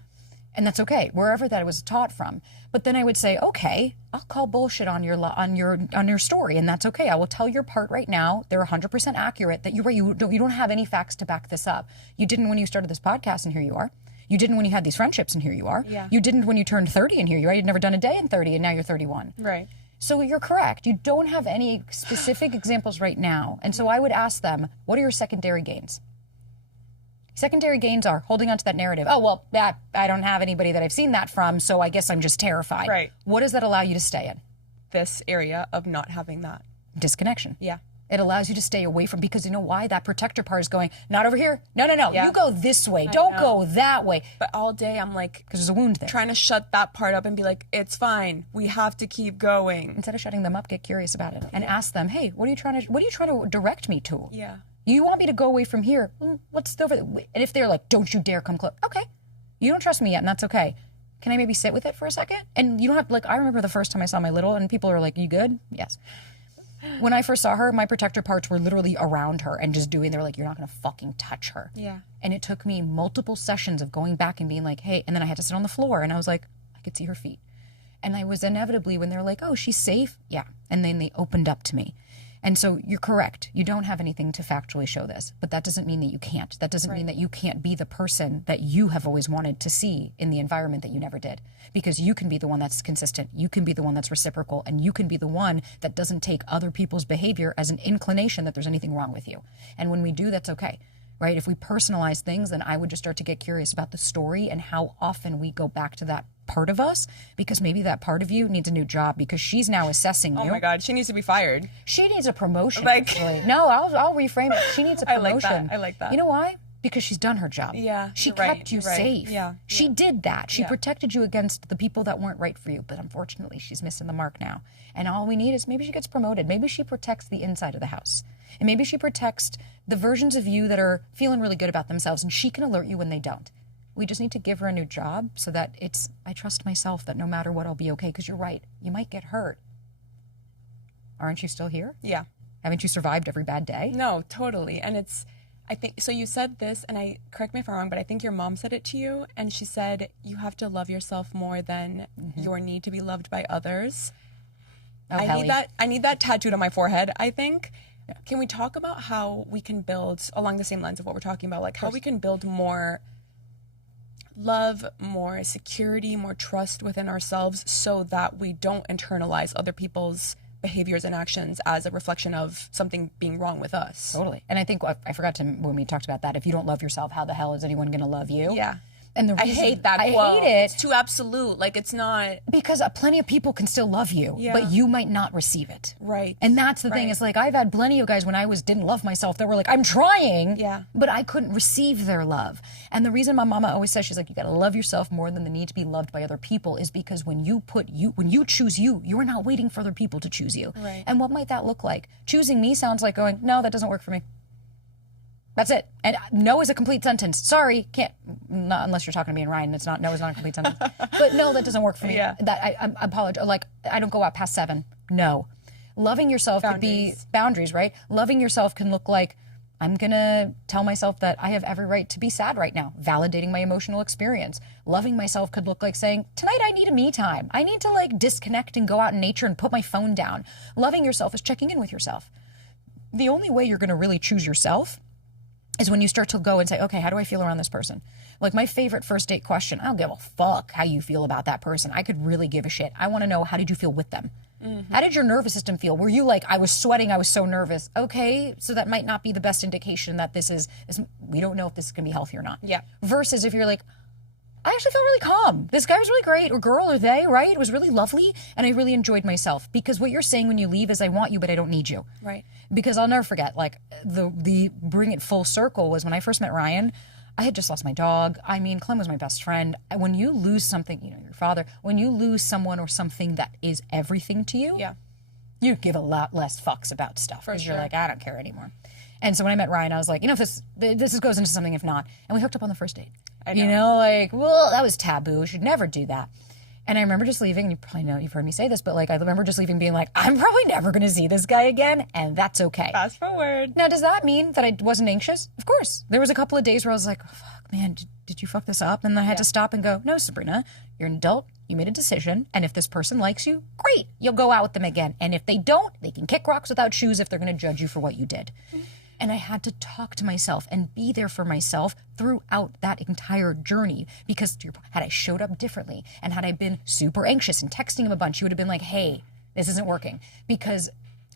And that's okay, wherever that was taught from. But then I would say, okay, I'll call bullshit on your story, and that's okay. I will tell your part right now. They're 100% accurate. That you're right. You don't have any facts to back this up. You didn't when you started this podcast, and here you are. You didn't when you had these friendships, and here you are. Yeah. You didn't when you turned 30, and here you are. You'd never done a day in 30, and now you're 31. Right. So you're correct. You don't have any specific examples right now, and so I would ask them, what are your secondary gains? Secondary gains are holding on to that narrative. Oh, well, I don't have anybody that I've seen that from, so I guess I'm just terrified. Right. What does that allow you to stay in? This area of not having that. Disconnection. Yeah. It allows you to stay away from, because you know why? That protector part is going, not over here. No. Yeah. You go this way. Don't go that way. But all day I'm like, because there's a wound there. Trying to shut that part up and be like, it's fine. We have to keep going. Instead of shutting them up, get curious about it and ask them, hey, what are you trying to direct me to? Yeah. You want me to go away from here? What's over there? And if they're like, don't you dare come close. Okay. You don't trust me yet, and that's okay. Can I maybe sit with it for a second? And you don't have, like, I remember the first time I saw my little, and people are like, you good? Yes. When I first saw her, my protector parts were literally around her and just doing, they were like, you're not going to fucking touch her. Yeah. And it took me multiple sessions of going back and being like, hey, and then I had to sit on the floor, and I was like, I could see her feet. And I was inevitably, when they're like, oh, she's safe? Yeah. And then they opened up to me. And so you're correct. You don't have anything to factually show this, but that doesn't mean that you can't. That doesn't mean that you can't be the person that you have always wanted to see in the environment that you never did, because you can be the one that's consistent. You can be the one that's reciprocal, and you can be the one that doesn't take other people's behavior as an inclination that there's anything wrong with you. And when we do, that's okay, right? If we personalize things, then I would just start to get curious about the story and how often we go back to that part of us, because maybe that part of you needs a new job because she's now assessing you. Oh my God, she needs to be fired. She needs a promotion. Like, actually. No, I'll reframe it. She needs a promotion. I like that. You know why? Because she's done her job. Yeah. She kept you safe. Yeah. She did that. She protected you against the people that weren't right for you. But unfortunately, she's missing the mark now. And all we need is maybe she gets promoted. Maybe she protects the inside of the house. And maybe she protects the versions of you that are feeling really good about themselves, and she can alert you when they don't. We just need to give her a new job so that I trust myself that no matter what, I'll be okay. Because you're right. You might get hurt. Aren't you still here? Yeah. Haven't you survived every bad day? No, totally. And I think, so you said this, and correct me if I'm wrong, but I think your mom said it to you, and she said, you have to love yourself more than your need to be loved by others. Oh, I need that tattooed on my forehead, I think. Yeah. Can we talk about how we can build, along the same lines of what we're talking about, like how we can build more love, more security, more trust within ourselves, so that we don't internalize other people's behaviors and actions as a reflection of something being wrong with us. Totally. And I think I forgot to, when we talked about that, if you don't love yourself, how the hell is anyone going to love you? Yeah. And I hate that quote. I hate it. It's too absolute. Like, it's not. Because plenty of people can still love you, Yeah. but you might not receive it. Right. And that's the thing. It's like, I've had plenty of guys when I didn't love myself that were like, I'm trying, Yeah. but I couldn't receive their love. And the reason my mama always says, she's like, you got to love yourself more than the need to be loved by other people, is because when you choose you, you're not waiting for other people to choose you. Right. And what might that look like? Choosing me sounds like going, no, that doesn't work for me. That's it. And no is a complete sentence. Sorry, can't, not unless you're talking to me and Ryan. It's not, no is not a complete sentence. But no, that doesn't work for me. Yeah. That I apologize. Like, I don't go out past 7. No. Loving yourself could be boundaries, right? Loving yourself can look like, I'm going to tell myself that I have every right to be sad right now, validating my emotional experience. Loving myself could look like saying, tonight I need a me time. I need to like disconnect and go out in nature and put my phone down. Loving yourself is checking in with yourself. The only way you're going to really choose yourself is when you start to go and say, okay, how do I feel around this person? Like, my favorite first date question, I don't give a fuck how you feel about that person. I could really give a shit. I want to know, how did you feel with them? Mm-hmm. How did your nervous system feel? Were you like, I was sweating, I was so nervous? Okay, so that might not be the best indication that this is we don't know if this is going to be healthy or not. Yeah. Versus if you're like, I actually felt really calm. This guy was really great, or girl, or they, right? It was really lovely, and I really enjoyed myself. Because what you're saying when you leave is, I want you, but I don't need you. Right. Because I'll never forget, like, the bring it full circle was when I first met Ryan. I had just lost my dog. I mean, Clem was my best friend. When you lose something, you know, your father, when you lose someone or something that is everything to you, yeah, you give a lot less fucks about stuff. For sure. You're like, I don't care anymore. And so when I met Ryan, I was like, you know, if this goes into something, if not. And we hooked up on the first date. I know. You know, like, well, that was taboo. We should never do that. And I remember just leaving, and you probably know, you've heard me say this, but like, I remember just leaving being like, I'm probably never going to see this guy again, and that's okay. Fast forward. Now, does that mean that I wasn't anxious? Of course. There was a couple of days where I was like, oh, fuck, man, did you fuck this up? And I had to stop and go, no, Sabrina, you're an adult. You made a decision, and if this person likes you, great, you'll go out with them again. And if they don't, they can kick rocks without shoes if they're going to judge you for what you did. And I had to talk to myself and be there for myself throughout that entire journey. Because had I showed up differently, and had I been super anxious and texting him a bunch, he would have been like, hey, this isn't working. Because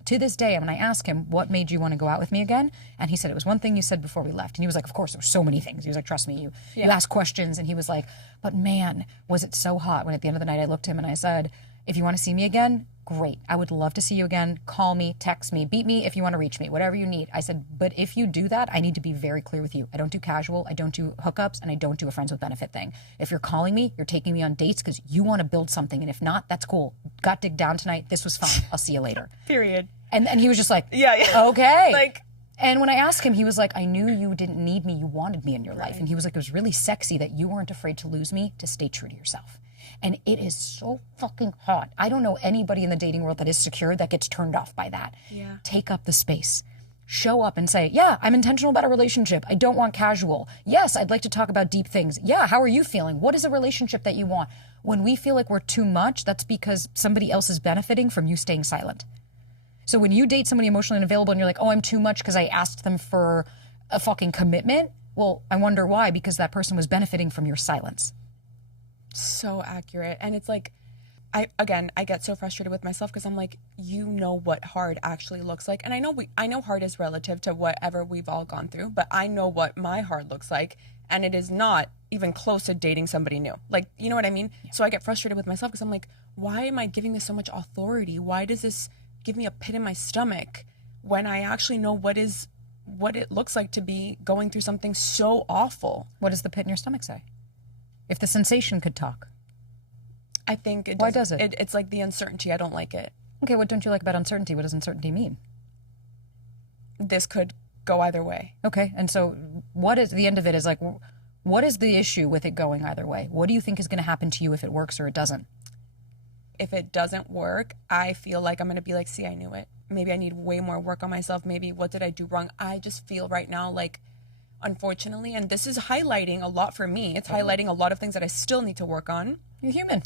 to this day, when I ask him, what made you want to go out with me again? And he said, it was one thing you said before we left. And he was like, of course, there were so many things. He was like, trust me, you ask questions. And he was like, but man, was it so hot when at the end of the night I looked at him and I said, if you want to see me again, great. I would love to see you again. Call me, text me, beat me if you want to reach me, whatever you need. I said, but if you do that, I need to be very clear with you. I don't do casual, I don't do hookups, and I don't do a friends with benefit thing. If you're calling me, you're taking me on dates because you want to build something. And if not, that's cool. Got digged down tonight. This was fun. I'll see you later. Period. And he was just like, yeah. Okay. Like, and when I asked him, he was like, I knew you didn't need me. You wanted me in your life. And he was like, it was really sexy that you weren't afraid to lose me, to stay true to yourself. And it is so fucking hot. I don't know anybody in the dating world that is secure that gets turned off by that. Yeah. Take up the space. Show up and say, yeah, I'm intentional about a relationship. I don't want casual. Yes, I'd like to talk about deep things. Yeah, how are you feeling? What is a relationship that you want? When we feel like we're too much, that's because somebody else is benefiting from you staying silent. So when you date somebody emotionally unavailable and you're like, oh, I'm too much because I asked them for a fucking commitment, well, I wonder why, because that person was benefiting from your silence. So accurate. And it's like, I get so frustrated with myself because I'm like, you know what hard actually looks like. And I know hard is relative to whatever we've all gone through, but I know what my hard looks like. And it is not even close to dating somebody new. Like, you know what I mean? Yeah. So I get frustrated with myself because I'm like, why am I giving this so much authority? Why does this give me a pit in my stomach when I actually know what it looks like to be going through something so awful? What does the pit in your stomach say? If the sensation could talk. I think it does. Why does it? It's like the uncertainty. I don't like it. Okay, what don't you like about uncertainty? What does uncertainty mean? This could go either way. Okay, and so what is the end of it is like, what is the issue with it going either way? What do you think is going to happen to you if it works or it doesn't? If it doesn't work, I feel like I'm going to be like, see, I knew it. Maybe I need way more work on myself. Maybe what did I do wrong? I just feel right now like, unfortunately, and this is highlighting a lot for me. It's highlighting a lot of things that I still need to work on. You're human.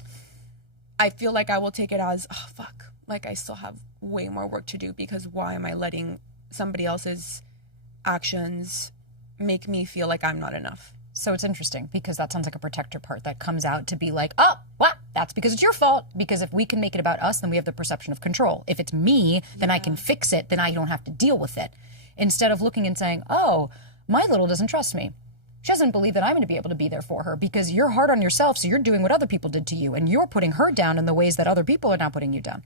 I feel like I will take it as, oh, fuck. Like, I still have way more work to do because why am I letting somebody else's actions make me feel like I'm not enough? So it's interesting because that sounds like a protector part that comes out to be like, oh, what? That's because it's your fault. Because if we can make it about us, then we have the perception of control. If it's me, then I can fix it. Then I don't have to deal with it. Instead of looking and saying, oh, my little doesn't trust me. She doesn't believe that I'm going to be able to be there for her because you're hard on yourself. So you're doing what other people did to you. And you're putting her down in the ways that other people are not putting you down.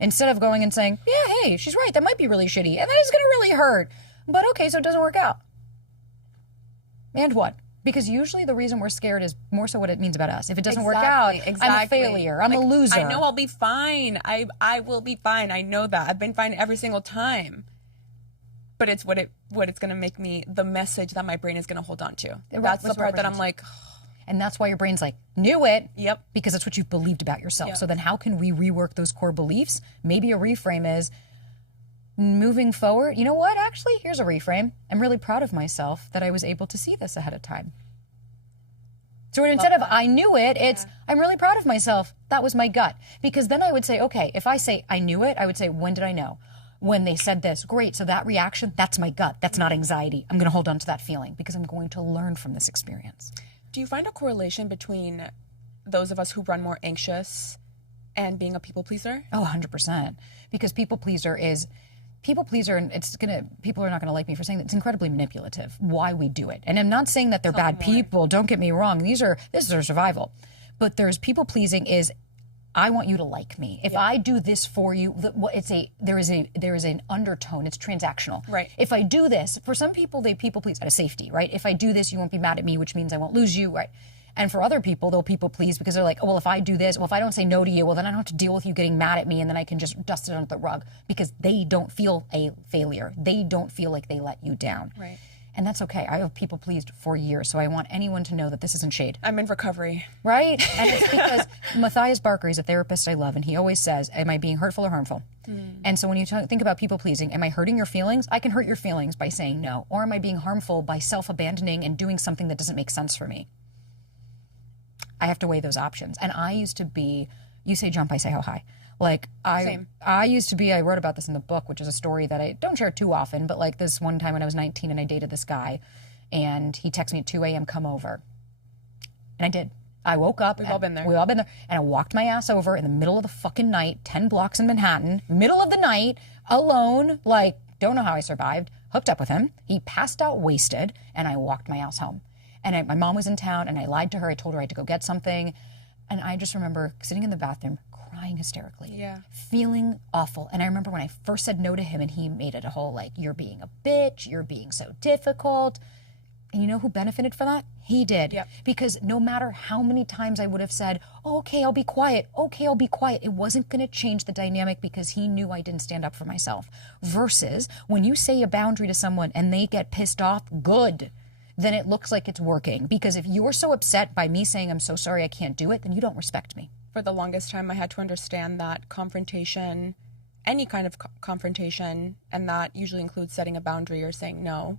Instead of going and saying, yeah, hey, she's right. That might be really shitty. And that is going to really hurt. But okay, so it doesn't work out. And what? Because usually the reason we're scared is more so what it means about us. If it doesn't work out, I'm a failure. I'm a loser. I know I'll be fine. I will be fine. I know that. I've been fine every single time. But it's what it's going to make me, the message that my brain is going to hold on to. That's the part that I'm like... And that's why your brain's like, knew it. Yep. Because that's what you've believed about yourself. Yep. So then how can we rework those core beliefs? Maybe a reframe is... moving forward, you know what? Actually, here's a reframe. I'm really proud of myself that I was able to see this ahead of time. So instead of I knew it, it's I'm really proud of myself. That was my gut. Because then I would say, okay, if I say I knew it, I would say, when did I know? When they said this. Great. So that reaction, that's my gut. That's not anxiety. I'm going to hold on to that feeling because I'm going to learn from this experience. Do you find a correlation between those of us who run more anxious and being a people pleaser? Oh, 100%. Because people pleaser, and people are not gonna like me for saying that it's incredibly manipulative why we do it. And I'm not saying that they're bad people. Don't get me wrong. This is their survival. But there's people pleasing is I want you to like me. If I do this for you, there is an undertone. It's transactional. Right. If I do this, for some people they people please out of safety, right? If I do this, you won't be mad at me, which means I won't lose you, right? And for other people, they'll people please because they're like, oh, well, if I do this, well, if I don't say no to you, well, then I don't have to deal with you getting mad at me and then I can just dust it under the rug because they don't feel a failure. They don't feel like they let you down. Right. And that's okay. I have people pleased for years, so I want anyone to know that this isn't shade. I'm in recovery. Right? And it's because Matthias Barker, he's a therapist I love, and he always says, am I being hurtful or harmful? And so when you think about people pleasing, am I hurting your feelings? I can hurt your feelings by saying no. Or am I being harmful by self-abandoning and doing something that doesn't make sense for me? I have to weigh those options. And I used to be, you say jump, I say how high. Like I used to be, I wrote about this in the book, which is a story that I don't share too often, but like this one time when I was 19 and I dated this guy and he texted me at 2 a.m., come over. And I did. I woke up. We've all been there. We've all been there. And I walked my ass over in the middle of the fucking night, 10 blocks in Manhattan, middle of the night, alone, like, don't know how I survived, hooked up with him. He passed out wasted and I walked my ass home. And my mom was in town and I lied to her. I told her I had to go get something. And I just remember sitting in the bathroom, crying hysterically, feeling awful. And I remember when I first said no to him and he made it a whole like, you're being a bitch, you're being so difficult. And you know who benefited from that? He did. Yep. Because no matter how many times I would have said, oh, okay, I'll be quiet. Okay, I'll be quiet. It wasn't going to change the dynamic because he knew I didn't stand up for myself. Versus when you say a boundary to someone and they get pissed off, good. Then it looks like it's working. Because if you're so upset by me saying, I'm so sorry I can't do it, then you don't respect me. For the longest time, I had to understand that confrontation, any kind of confrontation, and that usually includes setting a boundary or saying no,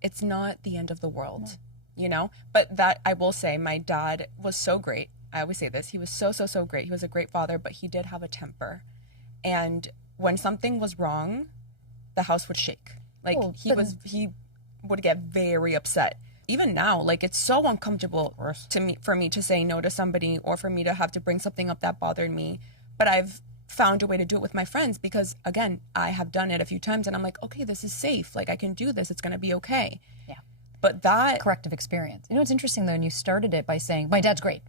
it's not the end of the world, you know? But that, I will say, my dad was so great. I always say this. He was so great. He was a great father, but he did have a temper. And when something was wrong, the house would shake. Like, he would get very upset. Even now, like, it's so uncomfortable for me to say no to somebody or for me to have to bring something up that bothered me. But I've found a way to do it with my friends because, again, I have done it a few times and I'm like, okay, this is safe. Like, I can do this. It's going to be okay. Yeah. But that... corrective experience. You know, it's interesting, though, and you started it by saying, my dad's great.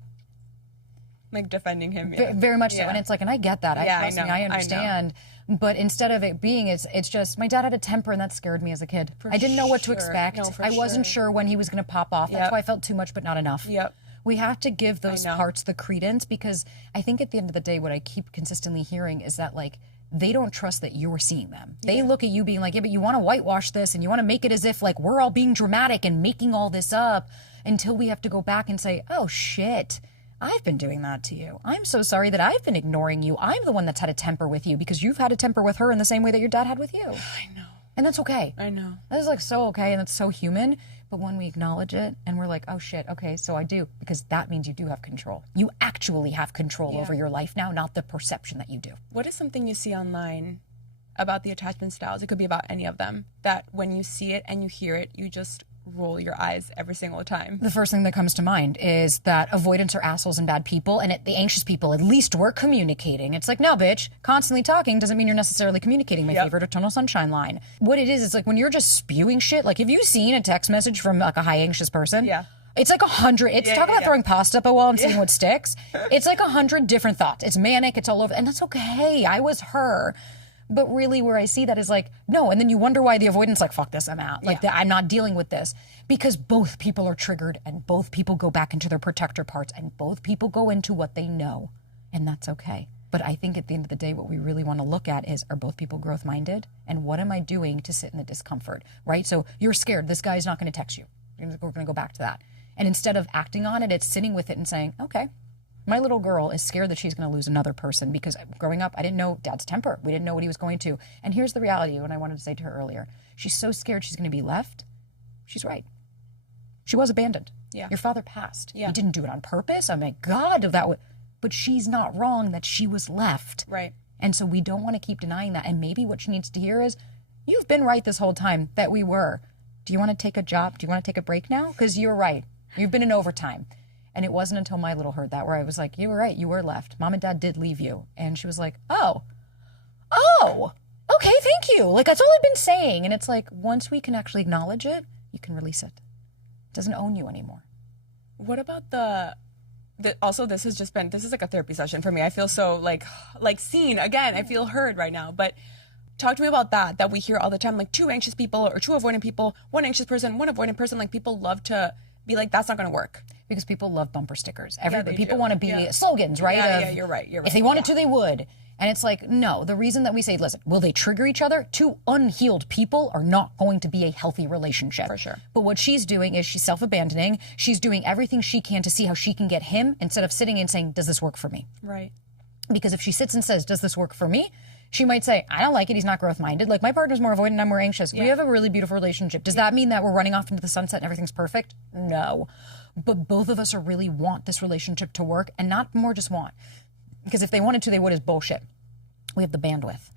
Like, defending him. Very much so. And it's like, and I get that. I understand. But instead of it being, it's just, my dad had a temper and that scared me as a kid. I didn't know what to expect. No, I wasn't sure when he was going to pop off. That's why I felt too much, but not enough. Yep. We have to give those parts the credence because I think at the end of the day, what I keep consistently hearing is that, like, they don't trust that you're seeing them. They look at you being like, yeah, but you want to whitewash this and you want to make it as if, like, we're all being dramatic and making all this up until we have to go back and say, oh, shit. I've been doing that to you. I'm so sorry that I've been ignoring you. I'm the one that's had a temper with you because you've had a temper with her in the same way that your dad had with you. I know. And that's okay. I know. That is like so okay and that's so human. But when we acknowledge it and we're like, oh shit, okay, so I do. Because that means you do have control. You actually have control over your life now, not the perception that you do. What is something you see online about the attachment styles? It could be about any of them. That when you see it and you hear it, you just roll your eyes every single time? The first thing that comes to mind is that avoidants are assholes and bad people, and the anxious people, at least we're communicating. It's like, no, bitch, constantly talking doesn't mean you're necessarily communicating. My favorite eternal sunshine line. What it is like when you're just spewing shit, like have you seen a text message from like a high anxious person? Yeah. It's like 100. It's talk about throwing pasta up a wall and seeing what sticks. It's like 100 different thoughts. It's manic. It's all over. And that's okay. I was her. But really where I see that is like, no. And then you wonder why the avoidance, like, fuck this, I'm out. Like, I'm not dealing with this. Because both people are triggered and both people go back into their protector parts and both people go into what they know. And that's okay. But I think at the end of the day, what we really want to look at is, are both people growth minded? And what am I doing to sit in the discomfort, right? So you're scared. This guy's not going to text you. We're going to go back to that. And instead of acting on it, it's sitting with it and saying, okay, my little girl is scared that she's going to lose another person because growing up, I didn't know Dad's temper. We didn't know what he was going to. And here's the reality, what I wanted to say to her earlier. She's so scared she's going to be left. She's right. She was abandoned. Yeah. Your father passed. Yeah. He didn't do it on purpose. Oh my God, but she's not wrong that she was left. Right. And so we don't want to keep denying that. And maybe what she needs to hear is, you've been right this whole time that we were. Do you want to take a job? Do you want to take a break now? Because you're right. You've been in overtime. And it wasn't until my little heard that where I was like, you were right, you were left. Mom and Dad did leave you. And she was like, oh, okay, thank you. Like, that's all I've been saying. And it's like, once we can actually acknowledge it, you can release it. It doesn't own you anymore. What about also this is like a therapy session for me. I feel so like seen again. I feel heard right now. But talk to me about that we hear all the time, like two anxious people or two avoidant people, one anxious person, one avoidant person. Like people love to be like, that's not going to work. Because people love bumper stickers. People want to be slogans, right? Yeah, you're right. If they wanted to, they would. And it's like, no, the reason that we say, listen, will they trigger each other? Two unhealed people are not going to be a healthy relationship. For sure. But what she's doing is she's self-abandoning. She's doing everything she can to see how she can get him instead of sitting and saying, does this work for me? Right. Because if she sits and says, does this work for me? She might say, I don't like it. He's not growth minded. Like, my partner's more avoidant. I'm more anxious. We have a really beautiful relationship. Does that mean that we're running off into the sunset and everything's perfect? No. But both of us really want this relationship to work, and not more just want. Because if they wanted to, they would, is bullshit. We have the bandwidth.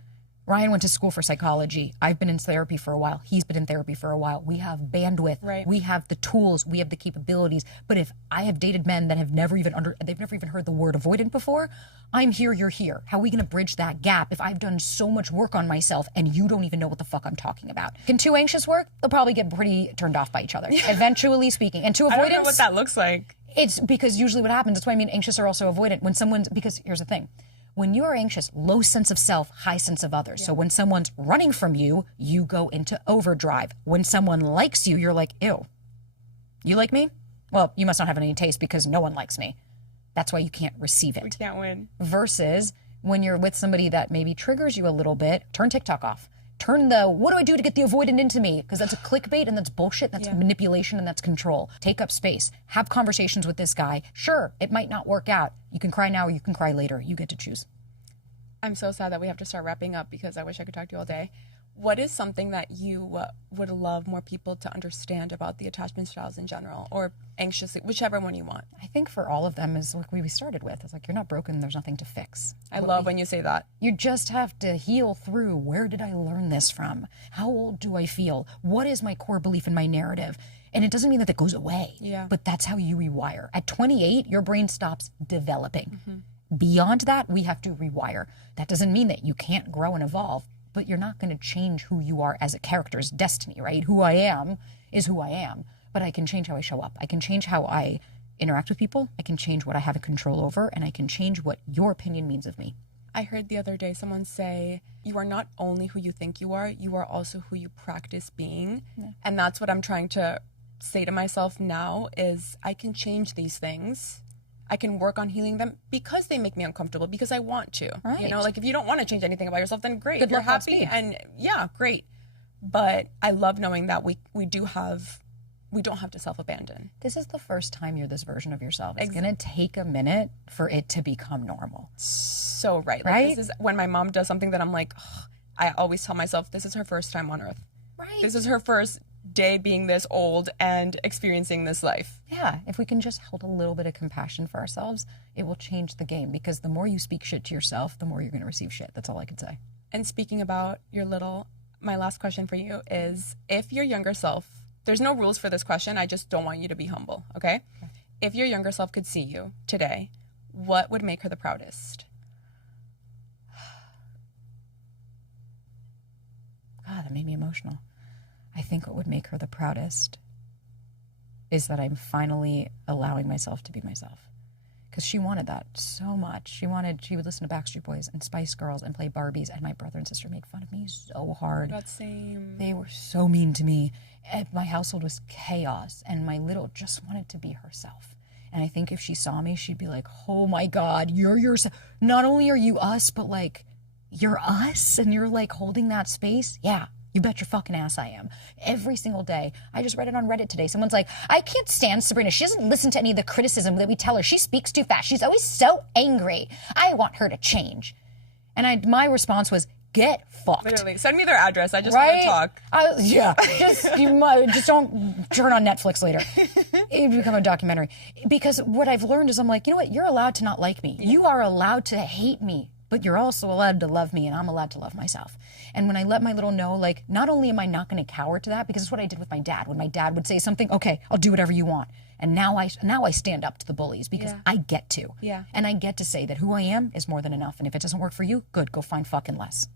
Ryan went to school for psychology. I've been in therapy for a while. He's been in therapy for a while. We have bandwidth. Right. We have the tools. We have the capabilities. But if I have dated men that have never even they've never even heard the word avoidant before, I'm here, you're here. How are we going to bridge that gap if I've done so much work on myself and you don't even know what the fuck I'm talking about? Can two anxious work? They'll probably get pretty turned off by each other, eventually speaking. And two avoidants, I don't know what that looks like. It's because usually what happens, that's why I mean anxious are also avoidant. Because here's the thing. When you are anxious, low sense of self, high sense of others. Yeah. So when someone's running from you, you go into overdrive. When someone likes you, you're like, ew. You like me? Well, you must not have any taste because no one likes me. That's why you can't receive it. We can't win. Versus when you're with somebody that maybe triggers you a little bit, turn TikTok off. Turn the, what do I do to get the avoidant into me? Because that's a clickbait and that's bullshit. That's manipulation and that's control. Take up space. Have conversations with this guy. Sure, it might not work out. You can cry now or you can cry later. You get to choose. I'm so sad that we have to start wrapping up because I wish I could talk to you all day. What is something that you would love more people to understand about the attachment styles in general, or anxious, whichever one you want? I think for all of them is like we started with. It's like, you're not broken. There's nothing to fix. I love when you say that. You just have to heal through. Where did I learn this from? How old do I feel? What is my core belief in my narrative? And it doesn't mean that goes away. Yeah. But that's how you rewire. At 28, your brain stops developing. Mm-hmm. Beyond that, we have to rewire. That doesn't mean that you can't grow and evolve, but you're not going to change who you are as a character's destiny, right? Who I am is who I am, but I can change how I show up. I can change how I interact with people. I can change what I have control over, and I can change what your opinion means of me. I heard the other day someone say, you are not only who you think you are also who you practice being. Yeah. And that's what I'm trying to say to myself now is I can change these things. I can work on healing them because they make me uncomfortable, because I want to. Right. You know, like if you don't want to change anything about yourself, then great. If you're happy and great. But I love knowing that we don't have to self-abandon. This is the first time you're this version of yourself. It's going to take a minute for it to become normal. So right. Like, this is when my mom does something that I'm like, I always tell myself, this is her first time on earth. Right. This is her first day being this old and experiencing this life. Yeah, if we can just hold a little bit of compassion for ourselves, it will change the game, because the more you speak shit to yourself, the more you're going to receive shit. That's all I can say. And speaking about my last question for you is, if your younger self there's no rules for this question. I just don't want you to be humble, okay? If your younger self could see you today, what would make her the proudest? God, that made me emotional. I think what would make her the proudest is that I'm finally allowing myself to be myself. Because she wanted that so much. She would listen to Backstreet Boys and Spice Girls and play Barbies, and my brother and sister made fun of me so hard. That same. They were so mean to me. And my household was chaos, and my little just wanted to be herself. And I think if she saw me, she'd be like, oh my God, you're yourself. Not only are you us, but like, you're us, and you're like holding that space. Yeah. You bet your fucking ass I am. Every single day. I just read it on Reddit today. Someone's like, I can't stand Sabrina. She doesn't listen to any of the criticism that we tell her. She speaks too fast. She's always so angry. I want her to change. And my response was, get fucked. Literally. Send me their address. I just want to talk. Yeah. Just don't turn on Netflix later. It become a documentary. Because what I've learned is I'm like, you know what? You're allowed to not like me. You are allowed to hate me. But you're also allowed to love me, and I'm allowed to love myself. And when I let my little know, like, not only am I not going to cower to that, because it's what I did with my dad. When my dad would say something, okay, I'll do whatever you want. And now I stand up to the bullies because I get to. Yeah. And I get to say that who I am is more than enough. And if it doesn't work for you, good, go find fucking less.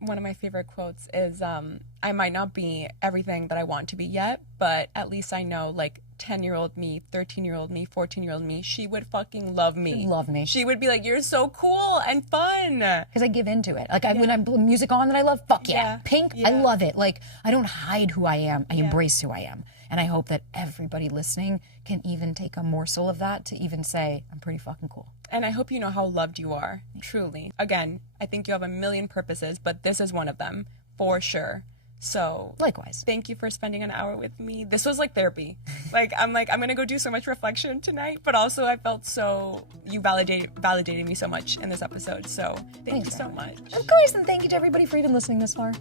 One of my favorite quotes is, I might not be everything that I want to be yet, but at least I know, like, 10-year-old me, 13-year-old me, 14-year-old me, she would fucking love me. Love me. She would be like, you're so cool and fun. Because I give into it. Like, when I'm music on that I love, fuck yeah. Pink, I love it. Like, I don't hide who I am. I embrace who I am. And I hope that everybody listening can even take a morsel of that to even say, I'm pretty fucking cool. And I hope you know how loved you are, truly. Again, I think you have a million purposes, but this is one of them, for sure. So, likewise. Thank you for spending an hour with me. This was like therapy. I'm going to go do so much reflection tonight, but also I felt so, you validated me so much in this episode. So, thank you so much. Of course, and thank you to everybody for even listening this far.